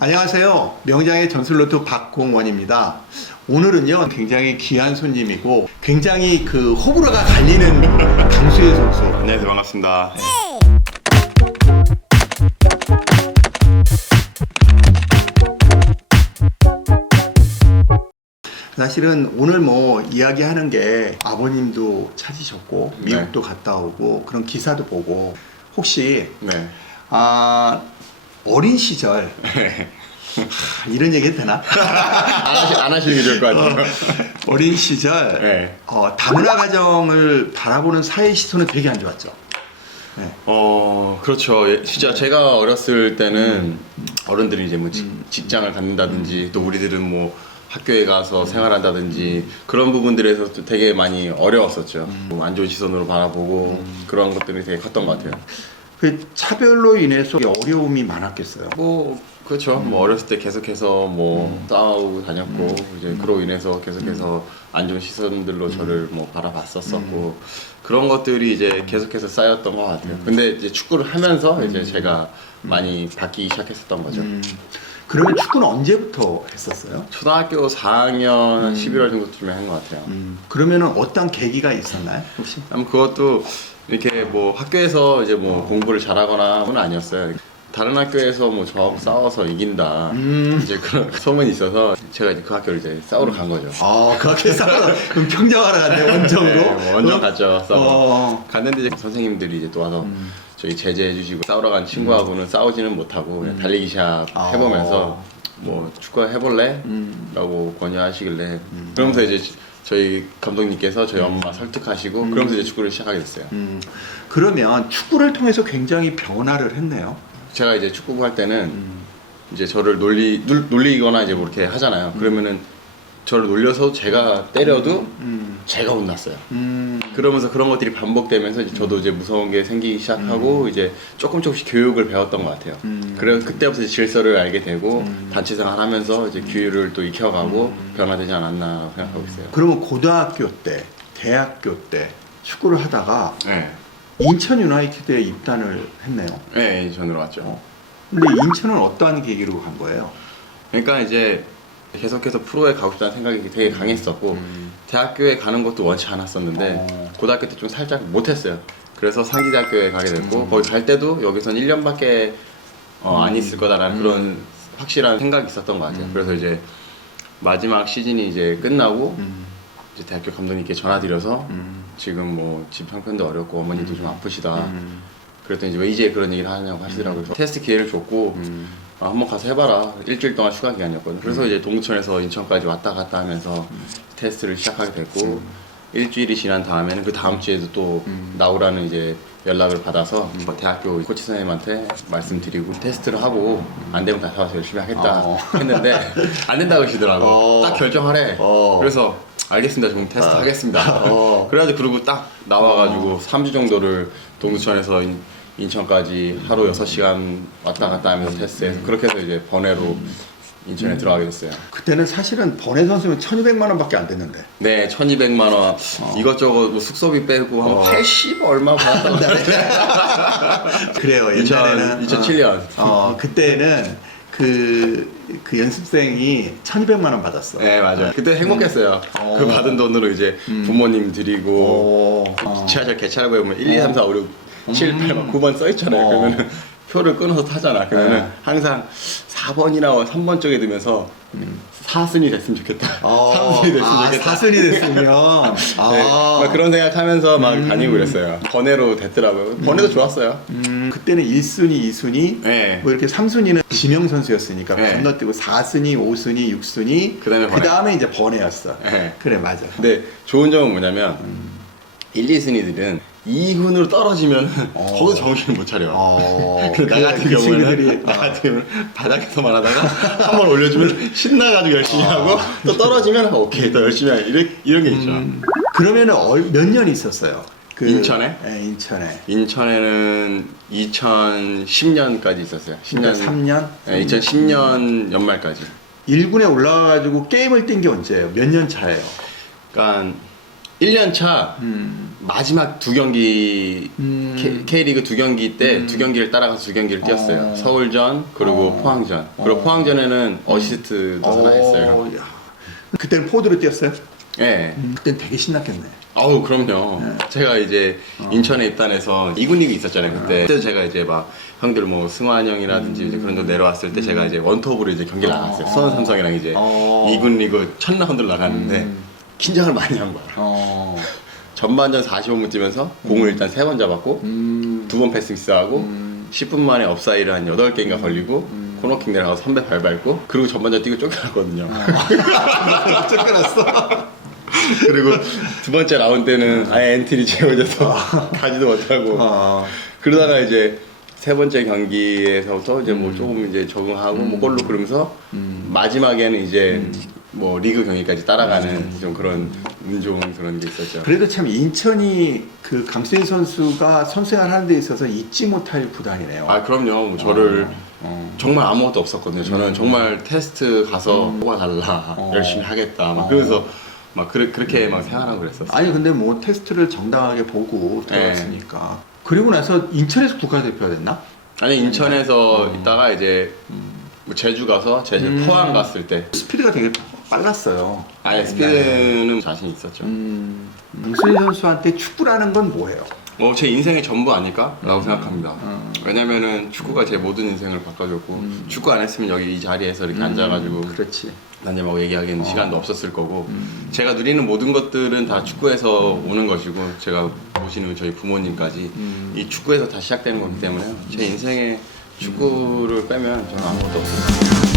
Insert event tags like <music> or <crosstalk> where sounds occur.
안녕하세요. 명장의 전술로트 박공원입니다. 오늘은요, 굉장히 귀한 손님이고, 굉장히 그 호불호가 갈리는 <laughs> 강수혜 선수. 안녕하세요 반갑습니다. 사실은 오늘 뭐 이야기하는 게 아버님도 찾으셨고, 네. 미국도 갔다 오고, 그런 기사도 보고, 혹시, 네. 아, 어린 시절, 하, 이런 얘기 해도 되나? <laughs> 안, 하시, 안 하시는 게 좋을 것 같아요. 어 린 시절, 네. 어, 다문화 가정을 바라보는 사회 시선은 되게 안 좋았죠. 네. 어 그렇죠. 예, 진짜 제가 어렸을 때는 어른들이 이제 뭐 직, 음. 직장을 갖는다든지 또 우리들은 뭐 학교에 가서 생활한다든지 그런 부분들에서 또 되게 많이 어려웠었죠. 음. 뭐안 좋은 시선으로 바라보고 그런 것들이 되게 컸던 것 같아요. 그 차별로 인해서 어려움이 많았겠어요. 뭐 그렇죠. 뭐 어렸을 때 계속해서 뭐 싸우고 다녔고 이제 그로 인해서 계속해서 안 좋은 시선들로 저를 뭐 바라봤었었고 그런 것들이 이제 계속해서 쌓였던 것 같아요. 근데 이제 축구를 하면서 이제 제가 많이 바뀌기 시작했었던 거죠. 음, 그러면 축구는 언제부터 했었어요? 초등학교 4학년 11월 정도쯤에 한 것 같아요. 음, 그러면은 어떤 계기가 있었나요? 혹시? 그것도 이렇게 뭐 학교에서 이제 뭐 공부를 잘하거나는 아니었어요. 다른 학교에서 뭐 저하고 싸워서 이긴다. 음. 이제 그런 <laughs> 소문이 있어서 제가 이제 그 학교를 이제 싸우러 간 거죠. 아, 그 학교에서 그럼 평정하러 갔네 원정으로. 네, 뭐 원정 갔죠. 싸우러. 어. 갔는데 이제 선생님들이 이제 또 와서 음. 저희 제재해 주시고 싸우러 간 친구하고는 싸우지는 못하고 그냥 달리기 시합 음. 아. 해보면서 뭐 축구 해볼래? 음. 라고 권유하시길래 그러면서 이제 저희 감독님께서 저희 엄마 설득하시고 그러면서 이제 축구를 시작하게 됐어요. 음, 그러면 축구를 통해서 굉장히 변화를 했네요. 제가 이제 축구부 할 때는 음. 이제 저를 놀리 놀- 놀리거나 이제 뭐 이렇게 하잖아요. 그러면은 저를 놀려서 제가 때려도 음, 제가 혼났어요. 음, 그러면서 그런 것들이 반복되면서 이제 저도 이제 무서운 게 생기기 시작하고 이제 조금 조금씩 교육을 배웠던 것 같아요. 음. 그래서 그때부터 이제 질서를 알게 되고 음. 단체 생활하면서 이제 규율을 또 익혀가고 변화되지 않았나 생각하고 있어요. 그러면 고등학교 때, 대학교 때 축구를 하다가 네, 인천 유나이티드에 입단을 했네요. 네, 전으로 왔죠. 어. 근데 인천은 어떠한 계기로 간 거예요? 그러니까 이제 계속해서 프로에 가고 싶다는 생각이 되게 강했었고 음. 대학교에 가는 것도 원치 않았었는데 어. 고등학교 때 좀 살짝 못했어요. 그래서 상기대학교에 가게 됐고 음. 거기 갈 때도 여기선 1년밖에 어, 안 있을 거다라는 음. 그런 확실한 생각이 있었던 것 같아요. 음. 그래서 이제 마지막 시즌이 이제 끝나고 음, 이제 대학교 감독님께 전화드려서 음, 지금 뭐 집 형편도 어렵고 어머니도 좀 아프시다. 음, 그랬더니 이제 왜 이제 그런 얘기를 하냐고 하시더라고요. 그래서 테스트 기회를 줬고 음. 아, 한번 가서 해봐라. 일주일 동안 휴가 기간이었거든요. 그래서 이제 동두천에서 인천까지 왔다 갔다 하면서 테스트를 시작하게 됐고 일주일이 지난 다음에는 그 다음 주에도 또 음. 나오라는 이제 연락을 받아서 뭐 대학교 코치 선생님한테 말씀드리고 테스트를 하고 안 되면 다시 와서 열심히 하겠다 어. 했는데 안 된다고 하시더라고. 어. 딱 결정하래. 어. 그래서 알겠습니다. 좀 테스트 아. 하겠습니다. 어. 그래가지고 그리고 딱 나와가지고 3주 정도를 동두천에서 인, 인천까지 하루 6시간 왔다 갔다 하면서 테스트해서 그렇게 해서 이제 번외로 인천에 들어가게 됐어요. 그때는 사실은 번외 선수면 1,200만 원밖에 안 됐는데. 네, 1200만 원 이것저것 뭐 숙소비 빼고 한 어. 80 얼마 받았던 것 <laughs> 그래요. 2000, 옛날에는 2007년. 어, 어, 그때는 그, 그 연습생이 1,200만 원 받았어. 네, 맞아요. 그때 행복했어요. 어. 그 받은 돈으로 이제 부모님 드리고 오. 어. 지하철 개찰구에 보면 1, 2, 3, 4, 5, 6, 7, 8, 9번 써 있잖아요. 어. 그러면은 표를 끊어서 타잖아. 그러면은 네. 항상 4번이나 3번 쪽에 두면서 4순위 됐으면 좋겠다. 어, 3순위 됐으면 아, 좋겠다. 4순위 됐으면. <laughs> 아. 네, 막 그런 생각하면서 막 다니고 그랬어요. 번외로 됐더라고요. 번외도 좋았어요. 음, 그때는 1순위, 2순위, 네. 뭐 이렇게 3순위는 지명 선수였으니까 네. 건너뛰고 4순위, 5순위, 6순위, 그다음에 번외. 그다음에 이제 번외였어. 네. 그래 맞아. 근데 좋은 점은 뭐냐면 1, 2순위들은 2군으로 떨어지면 어. <laughs> 거기서 정신을 못 차려. 어, 근데 <laughs> 나 같은 그 경우는 친구들이- 나 같은 경우는 바닥에서만 하다가 <laughs> 한 번 올려주면 신나가지고 열심히 하고 또 떨어지면 아, 오케이 더 열심히 하고 이런 이런 게 있죠. 음, 그러면은 몇 년 있었어요? 그, 인천에? 네, 인천에. 인천에는 2010년까지 있었어요. 10년. 그러니까 3년? 네, 2010년 연말까지. 1군에 올라가가지고 게임을 뛴 게 언제예요? 몇 년 차예요? 그러니까 1년 차 음. 마지막 두 경기 음. K, K리그 두 경기 때 두 경기를 따라가서 두 경기를 뛰었어요. 어. 서울전 그리고 어. 포항전. 그리고 어. 포항전에는 어시스트도 하나 했어요. 어, 야. 그때는 포드로 뛰었어요? 예. 음, 그땐 되게 신났겠네. 아우 그럼요. 네. 제가 이제 어. 인천에 입단해서 이군 리그 있었잖아요 그때. 그때 제가 이제 막 형들 뭐 승환 형이라든지 이제 그런 데 내려왔을 때 제가 이제 원톱으로 이제 경기를 어. 나갔어요. 수원 삼성이랑 이제 어. 이군 리그 첫 라운드를 나갔는데 음. 긴장을 많이 한 거야. 어. 전반전 45분 뛰면서 공을 일단 세 번 잡았고 음. 두 번 패스 미스하고 음. 10분 만에 업사이드 한 8개인가 걸리고 음. 코너킥 내려가서 선배 발 밟고 그리고 전반전 뛰고 쫓겨났거든요. 아. <laughs> 쫓겨났어. 그리고 두 번째 라운드 때는 아예 엔트리 채워져서 가지도 못하고 어. 그러다가 이제 세 번째 경기에서부터 이제 뭐 조금 이제 적응하고 뭐 골로 그러면서 음. 마지막에는 이제 뭐 리그 경기까지 따라가는 좀 그런 운 좋은 그런 게 있었죠. 그래도 참 인천이 그 강수인 선수가 선수생활 하는 데 있어서 잊지 못할 구단이네요. 아 그럼요. 뭐 저를 어. 정말 아무것도 없었거든요. 저는 정말 테스트 가서 뽑아달라 어. 열심히 하겠다. 막 어. 그러면서 막 그렇게 그렇게 막 생활하고 그랬었어요. 아니 근데 뭐 테스트를 정당하게 보고 들어갔으니까. 그리고 나서 인천에서 국가대표가 됐나? 아니 인천에서 있다가 이제 뭐 제주 가서 제주 음. 포항 갔을 때 스피드가 되게 빨랐어요. 아예 스피드는 자신 있었죠. 음, 강수인 선수한테 축구라는 건 뭐예요? 뭐 제 인생의 전부 아닐까라고 생각합니다. 음. 왜냐면은 축구가 제 모든 인생을 바꿔줬고 음. 축구 안 했으면 여기 이 자리에서 이렇게 앉아가지고 그렇지. 난제하고 얘기하기는 어. 시간도 없었을 거고 음. 제가 누리는 모든 것들은 다 축구에서 오는 것이고 제가 모시는 저희 부모님까지 음. 이 축구에서 다 시작되는 거기 때문에 제 인생에 축구를 빼면 저는 아무것도 없어요.